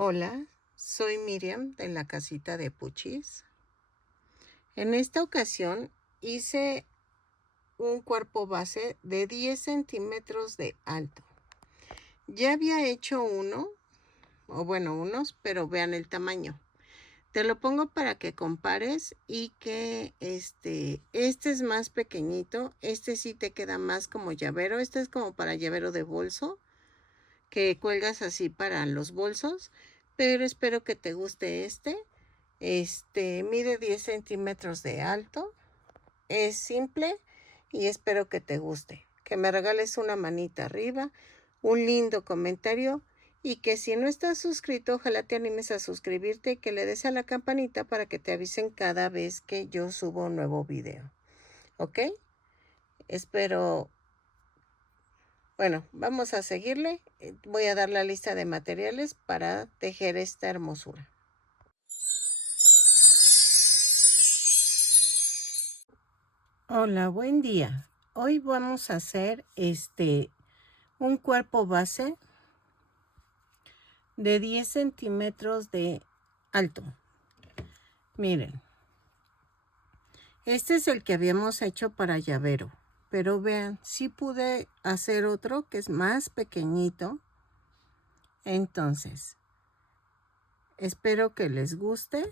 Hola, soy Miriam de la casita de Puchis. En esta ocasión hice un cuerpo base de 10 centímetros de alto. Ya había hecho uno, o bueno, unos, pero vean el tamaño. Te lo pongo para que compares y que este es más pequeñito. Este sí te queda más como llavero. Este es como para llavero de bolso, que cuelgas así para los bolsos. Pero espero que te guste este. Mide 10 centímetros de alto. Es simple y espero que te guste. Que me regales una manita arriba, un lindo comentario y que si no estás suscrito, ojalá te animes a suscribirte y que le des a la campanita para que te avisen cada vez que yo subo un nuevo video. ¿Ok? Espero. Bueno, vamos a seguirle. Voy a dar la lista de materiales para tejer esta hermosura. Hola, buen día. Hoy vamos a hacer un cuerpo base de 10 centímetros de alto. Miren, este es el que habíamos hecho para llavero, pero vean, sí pude hacer otro que es más pequeñito. Entonces, espero que les guste.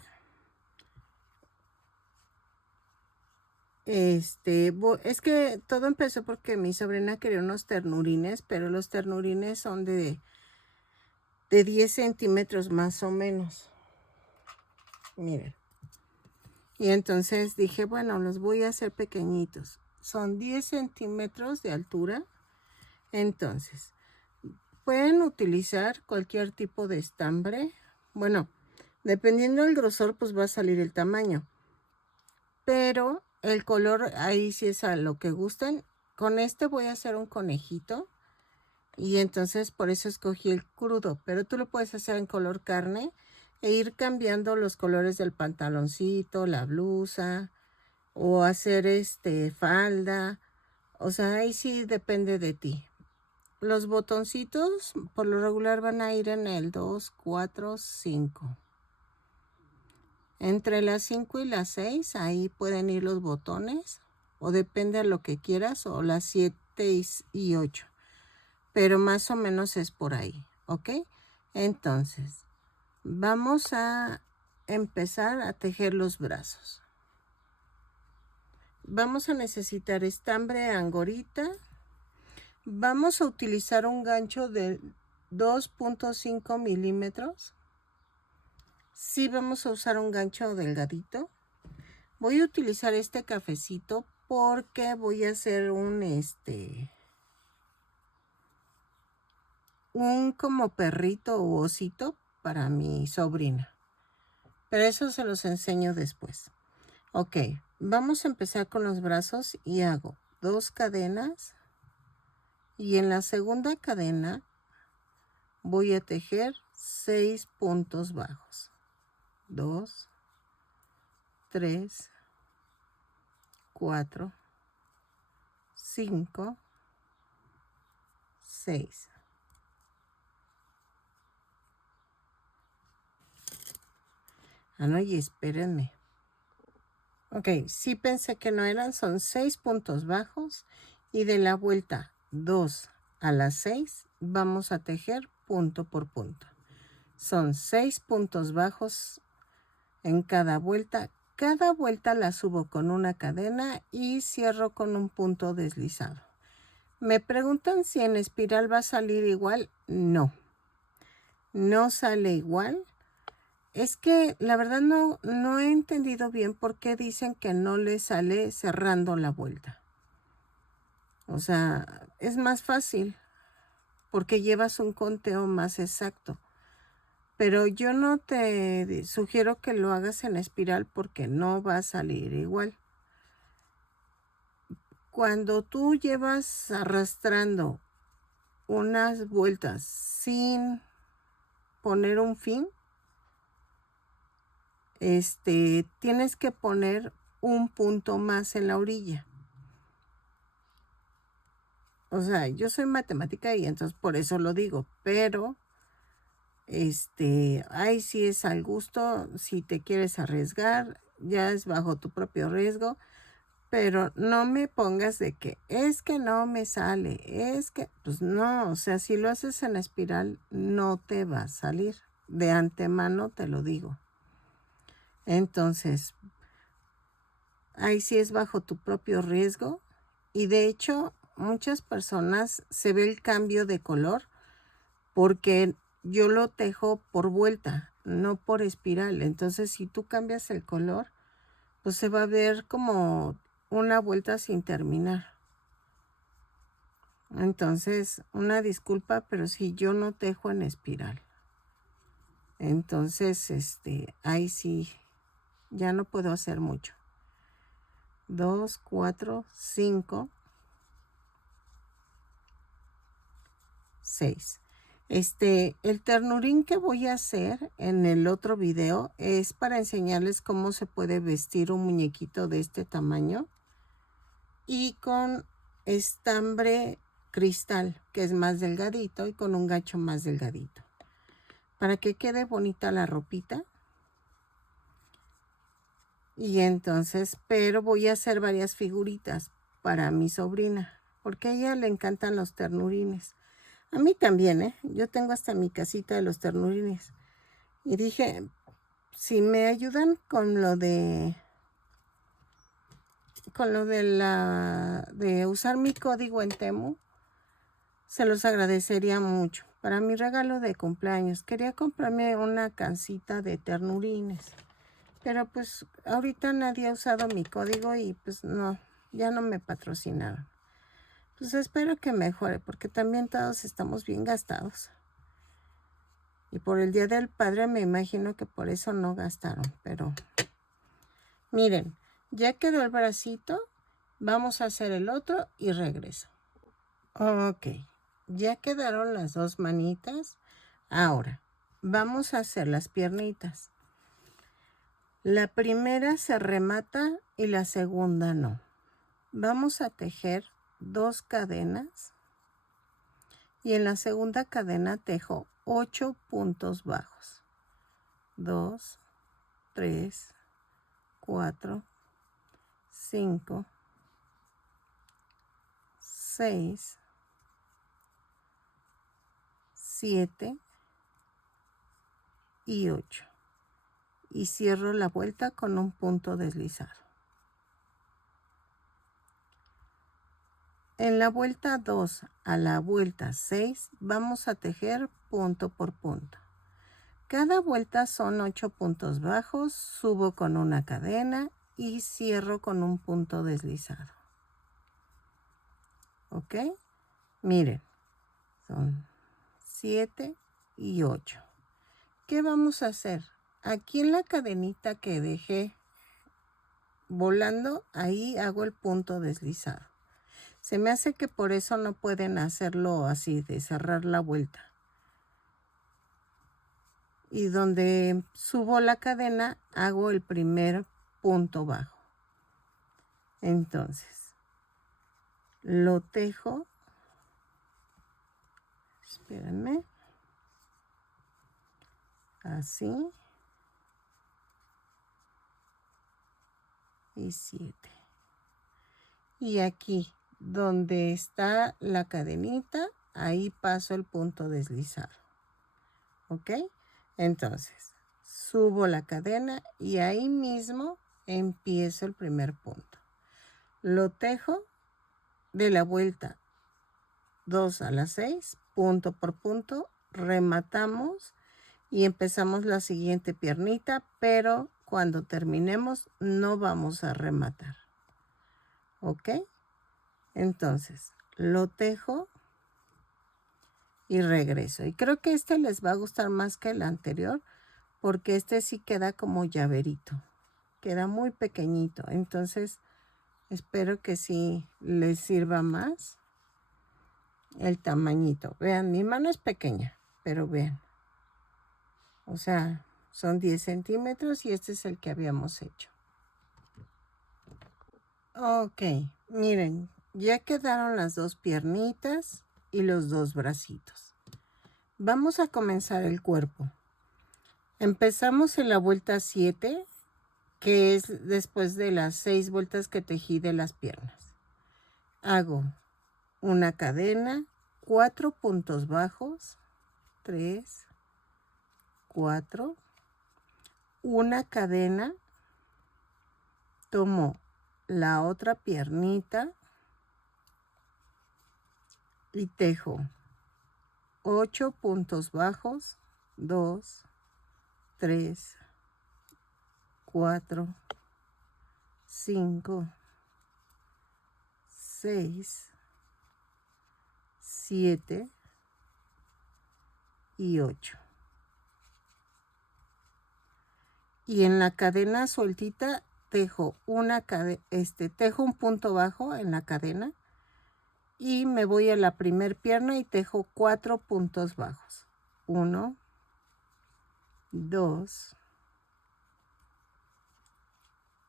Es que todo empezó porque mi sobrina quería unos ternurines, pero los ternurines son de 10 centímetros más o menos. Miren. Y entonces dije, bueno, los voy a hacer pequeñitos. Son 10 centímetros de altura. Entonces, pueden utilizar cualquier tipo de estambre. Bueno, dependiendo del grosor, pues va a salir el tamaño. Pero el color, ahí sí es a lo que gusten. Con este voy a hacer un conejito. Y entonces por eso escogí el crudo. Pero tú lo puedes hacer en color carne e ir cambiando los colores del pantaloncito, la blusa, o hacer falda. O sea, ahí sí depende de ti. Los botoncitos por lo regular van a ir en el 2, 4, 5. Entre las 5 y las 6 ahí pueden ir los botones, o depende de lo que quieras, o las 7 y 8. Pero más o menos es por ahí, ¿ok? Entonces, vamos a empezar a tejer los brazos. Vamos a necesitar estambre angorita. Vamos a utilizar un gancho de 2.5 milímetros. Sí, vamos a usar un gancho delgadito. Voy a utilizar este cafecito porque voy a hacer un como perrito o osito para mi sobrina. Pero eso se los enseño después. Ok, vamos a empezar con los brazos y hago 2 cadenas. Y en la segunda cadena voy a tejer 6 puntos bajos. 2, 3, 4, 5, 6. No, y espérenme. Ok, sí pensé que no eran, son 6 puntos bajos. Y de la vuelta 2 a las 6 vamos a tejer punto por punto. Son 6 puntos bajos en cada vuelta. Cada vuelta la subo con una cadena y cierro con un punto deslizado. Me preguntan si en espiral va a salir igual. No, no sale igual. Es que la verdad no he entendido bien por qué dicen que no le sale cerrando la vuelta. O sea, es más fácil porque llevas un conteo más exacto. Pero yo no te sugiero que lo hagas en espiral porque no va a salir igual. Cuando tú llevas arrastrando unas vueltas sin poner un fin, tienes que poner un punto más en la orilla. O sea, yo soy matemática y entonces por eso lo digo, pero Ahí sí es al gusto, si te quieres arriesgar, ya es bajo tu propio riesgo, pero no me pongas de que es que no me sale, es que, pues no, o sea, si lo haces en espiral, no te va a salir. De antemano te lo digo. Entonces, ahí sí es bajo tu propio riesgo. Y de hecho, muchas personas se ve el cambio de color porque yo lo tejo por vuelta, no por espiral. Entonces, si tú cambias el color, pues se va a ver como una vuelta sin terminar. Entonces, una disculpa, pero si yo no tejo en espiral. Entonces, ahí sí, ya no puedo hacer mucho. 2, 4, 5, 6. El ternurín que voy a hacer en el otro video es para enseñarles cómo se puede vestir un muñequito de este tamaño y con estambre cristal, que es más delgadito, y con un gancho más delgadito, para que quede bonita la ropita. Y entonces, pero voy a hacer varias figuritas para mi sobrina, porque a ella le encantan los ternurines. A mí también, ¿eh? Yo tengo hasta mi casita de los ternurines. Y dije, si me ayudan con lo de de usar mi código en Temu, se los agradecería mucho. Para mi regalo de cumpleaños, quería comprarme una cancita de ternurines. Pero pues ahorita nadie ha usado mi código y pues no, ya no me patrocinaron. Pues espero que mejore, porque también todos estamos bien gastados. Y por el Día del Padre me imagino que por eso no gastaron. Pero miren, ya quedó el bracito. Vamos a hacer el otro y regreso. Ok, ya quedaron las dos manitas. Ahora, vamos a hacer las piernitas. La primera se remata y la segunda no. Vamos a tejer 2 cadenas y en la segunda cadena tejo 8 puntos bajos. 2, 3, 4, 5, 6, 7 y 8. Y cierro la vuelta con un punto deslizado. En la vuelta 2 a la vuelta 6 vamos a tejer punto por punto. Cada vuelta son 8 puntos bajos, subo con una cadena y cierro con un punto deslizado. ¿Ok? Miren, son 7 y 8. ¿Qué vamos a hacer? Aquí en la cadenita que dejé volando, ahí hago el punto deslizado. Se me hace que por eso no pueden hacerlo así, de cerrar la vuelta. Y donde subo la cadena, hago el primer punto bajo. Entonces, lo tejo. Espérenme. Así. Y 7. Y aquí, donde está la cadenita, ahí paso el punto deslizado. ¿Ok? Entonces, subo la cadena y ahí mismo empiezo el primer punto. Lo tejo de la vuelta 2 a la 6, punto por punto, rematamos y empezamos la siguiente piernita, pero cuando terminemos no vamos a rematar. ¿Ok? Entonces, lo tejo y regreso. Y creo que este les va a gustar más que el anterior, porque este sí queda como llaverito. Queda muy pequeñito. Entonces, espero que sí les sirva más el tamañito. Vean, mi mano es pequeña, pero vean. O sea, son 10 centímetros y este es el que habíamos hecho. Ok, miren, ya quedaron las dos piernitas y los dos bracitos. Vamos a comenzar el cuerpo. Empezamos en la vuelta 7, que es después de las 6 vueltas que tejí de las piernas. Hago una cadena, 4 puntos bajos, 3, 4, una cadena, tomo la otra piernita y tejo 8 puntos bajos, 2, 3, 4, 5, 6, 7 y 8. Y en la cadena sueltita tejo tejo un punto bajo en la cadena y me voy a la primer pierna y tejo 4 puntos bajos. 1, 2,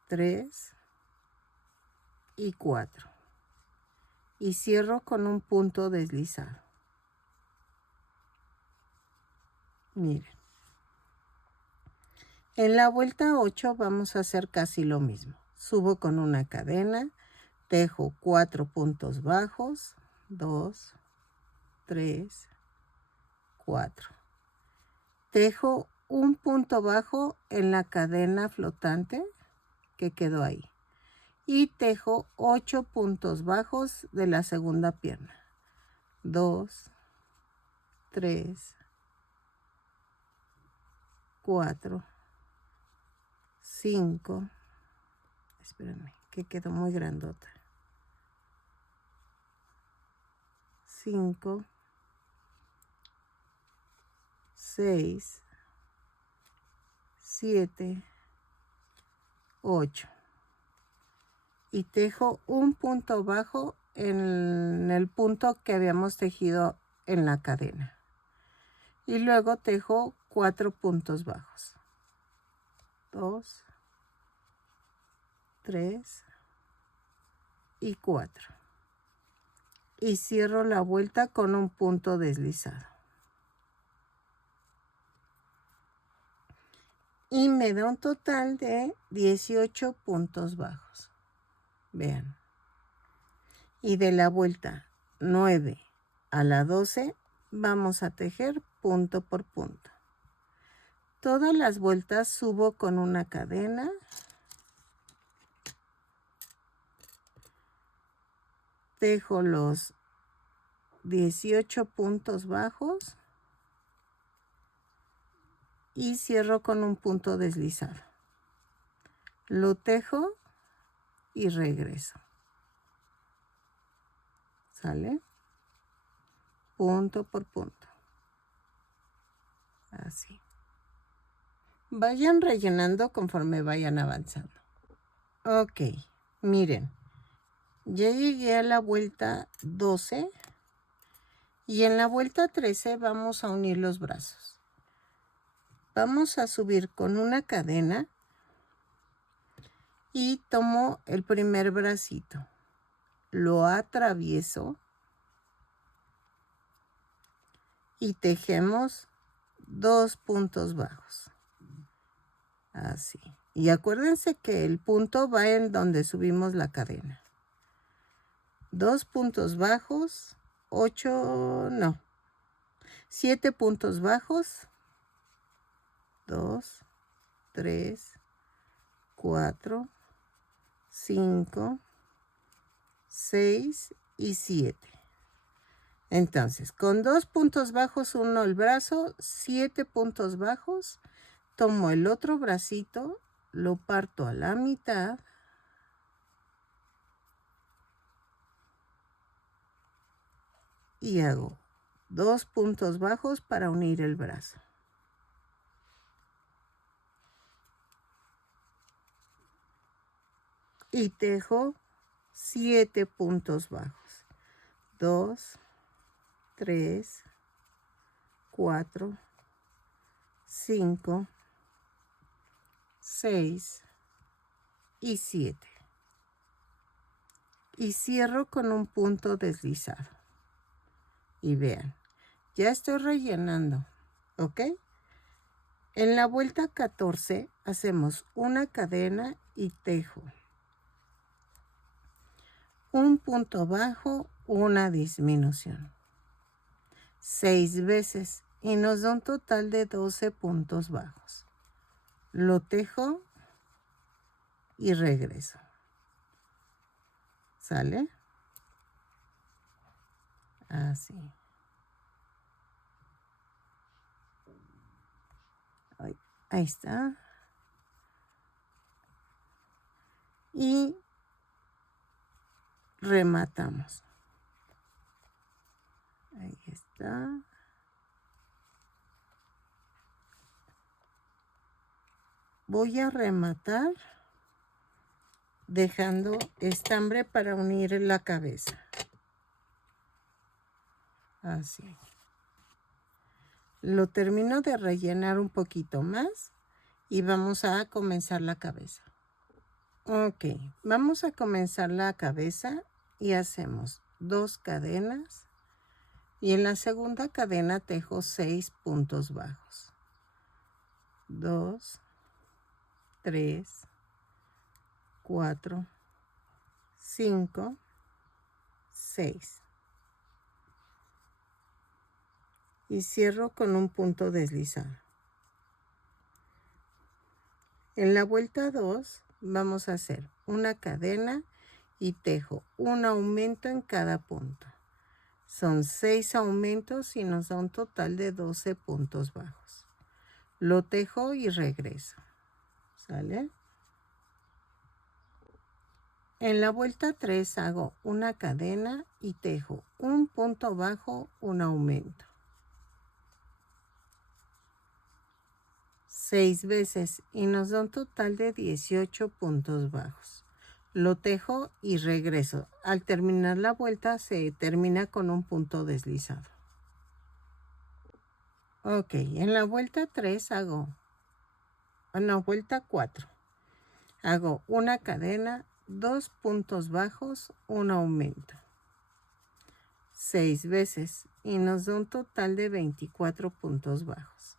3 y 4. Y cierro con un punto deslizado. Miren. En la vuelta 8 vamos a hacer casi lo mismo. Subo con una cadena, tejo 4 puntos bajos, 2, 3, 4. Tejo un punto bajo en la cadena flotante que quedó ahí. Y tejo 8 puntos bajos de la segunda pierna. 2, 3, 4, 5. Espérenme, que quedó muy grandota. 5, 6, 7, 8. Y tejo un punto bajo en el punto que habíamos tejido en la cadena. Y luego tejo 4 puntos bajos. 2, 3 y 4. Y cierro la vuelta con un punto deslizado. Y me da un total de 18 puntos bajos. Vean. Y de la vuelta 9 a la 12 vamos a tejer punto por punto. Todas las vueltas subo con una cadena. Tejo los 18 puntos bajos y cierro con un punto deslizado. Lo tejo y regreso. ¿Sale? Punto por punto. Así. Vayan rellenando conforme vayan avanzando. Ok, miren. Ya llegué a la vuelta 12 y en la vuelta 13 vamos a unir los brazos. Vamos a subir con una cadena y tomo el primer bracito. Lo atravieso y tejemos 2 puntos bajos. Así. Y acuérdense que el punto va en donde subimos la cadena. 2 puntos bajos, 7 puntos bajos, 2, 3, 4, 5, 6 y 7. Entonces, con 2 puntos bajos uno el brazo, 7 puntos bajos, tomo el otro bracito, lo parto a la mitad y hago 2 puntos bajos para unir el brazo. Y tejo 7 puntos bajos. 2, 3, 4, 5, 6 y 7. Y cierro con un punto deslizado. Y vean, Ya estoy rellenando, ¿ok? En la vuelta 14 hacemos una cadena y tejo. Un punto bajo, una disminución. 6 veces y nos da un total de 12 puntos bajos. Lo tejo y regreso. ¿Sale? Así. Ahí está. Y rematamos. Ahí está. Voy a rematar dejando estambre para unir la cabeza. Así. Lo termino de rellenar un poquito más y vamos a comenzar la cabeza. Ok, vamos a comenzar la cabeza y hacemos 2 cadenas y en la segunda cadena tejo 6 puntos bajos. 2, 3, 4, 5, 6. Y cierro con un punto deslizado. En la vuelta 2 vamos a hacer una cadena y tejo un aumento en cada punto. Son 6 aumentos y nos da un total de 12 puntos bajos. Lo tejo y regreso. ¿Sale? En la vuelta 3 hago una cadena y tejo un punto bajo, un aumento. 6 veces y nos da un total de 18 puntos bajos. Lo tejo y regreso. Al terminar la vuelta se termina con un punto deslizado. Ok, en la vuelta 3 hago, en la vuelta 4, hago una cadena, 2 puntos bajos, un aumento. 6 veces y nos da un total de 24 puntos bajos.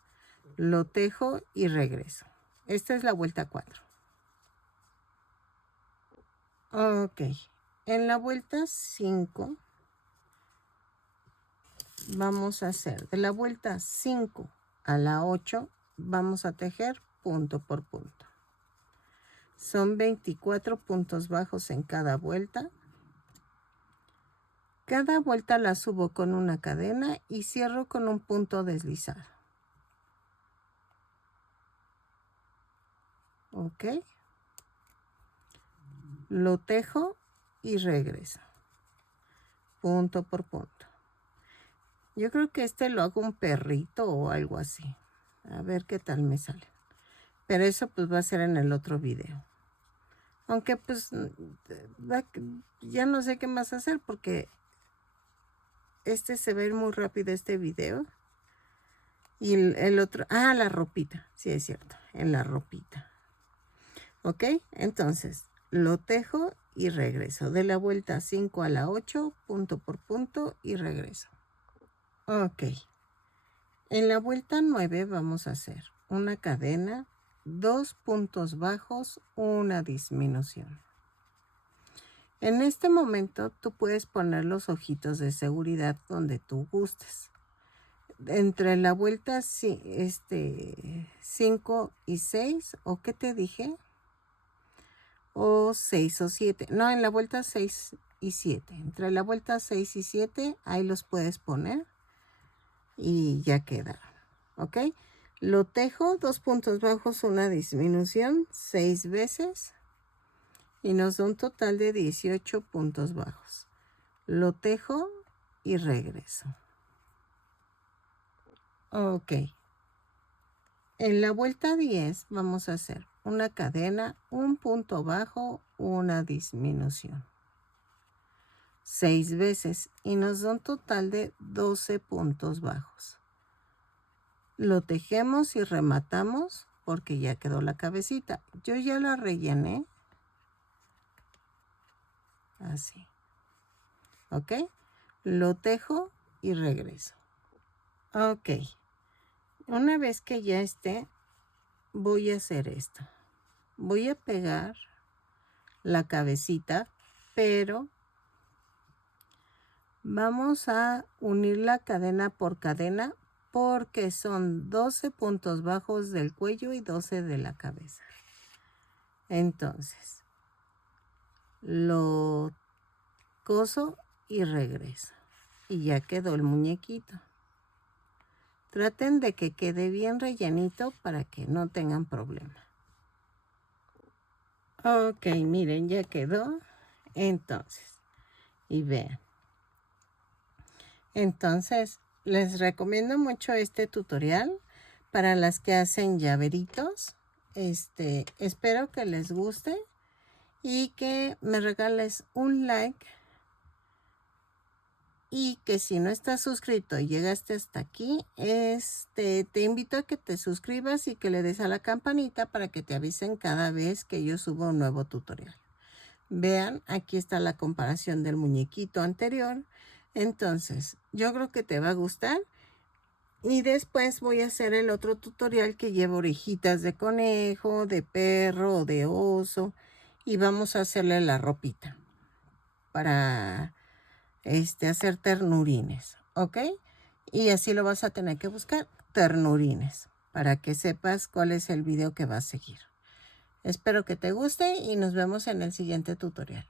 Lo tejo y regreso. Esta es la vuelta 4. Ok, en la vuelta 5 vamos a hacer de la vuelta 5 a la 8 vamos a tejer punto por punto. Son 24 puntos bajos en cada vuelta. Cada vuelta la subo con una cadena y cierro con un punto deslizado. Ok. Lo tejo y regreso. Punto por punto. Yo creo que este lo hago un perrito o algo así. A ver qué tal me sale. Pero eso pues va a ser en el otro video. Aunque pues ya no sé qué más hacer porque este se ve muy rápido este video. Y el otro, la ropita. Sí, es cierto, en la ropita. Ok, entonces lo tejo y regreso. De la vuelta 5 a la 8, punto por punto y regreso. Ok. En la vuelta 9 vamos a hacer una cadena, 2 puntos bajos, una disminución. En este momento tú puedes poner los ojitos de seguridad donde tú gustes. Entre la vuelta 5 y 6, ¿o qué te dije? O 6 o 7. No, en la vuelta 6 y 7. Entre la vuelta 6 y 7, ahí los puedes poner y ya quedaron. ¿Ok? Lo tejo, 2 puntos bajos, una disminución, 6 veces. Y nos da un total de 18 puntos bajos. Lo tejo y regreso. Ok. En la vuelta 10 vamos a hacer una cadena, un punto bajo, una disminución. 6 veces y nos da un total de 12 puntos bajos. Lo tejemos y rematamos porque ya quedó la cabecita. Yo ya la rellené. Así. ¿Ok? Lo tejo y regreso. Ok, una vez que ya esté, voy a hacer esto. Voy a pegar la cabecita, pero vamos a unir la cadena por cadena porque son 12 puntos bajos del cuello y 12 de la cabeza. Entonces, lo coso y regreso. Y ya quedó el muñequito. Traten de que quede bien rellenito para que no tengan problema. Ok, miren, ya quedó. Entonces, y vean. Entonces, les recomiendo mucho este tutorial para las que hacen llaveritos. Espero que les guste y que me regales un like. Y que si no estás suscrito y llegaste hasta aquí, te invito a que te suscribas y que le des a la campanita para que te avisen cada vez que yo subo un nuevo tutorial. Vean, aquí está la comparación del muñequito anterior. Entonces, yo creo que te va a gustar. Y después voy a hacer el otro tutorial que lleva orejitas de conejo, de perro o de oso. Y vamos a hacerle la ropita para hacer ternurines, ¿ok? Y así lo vas a tener que buscar, ternurines, para que sepas cuál es el video que va a seguir. Espero que te guste y nos vemos en el siguiente tutorial.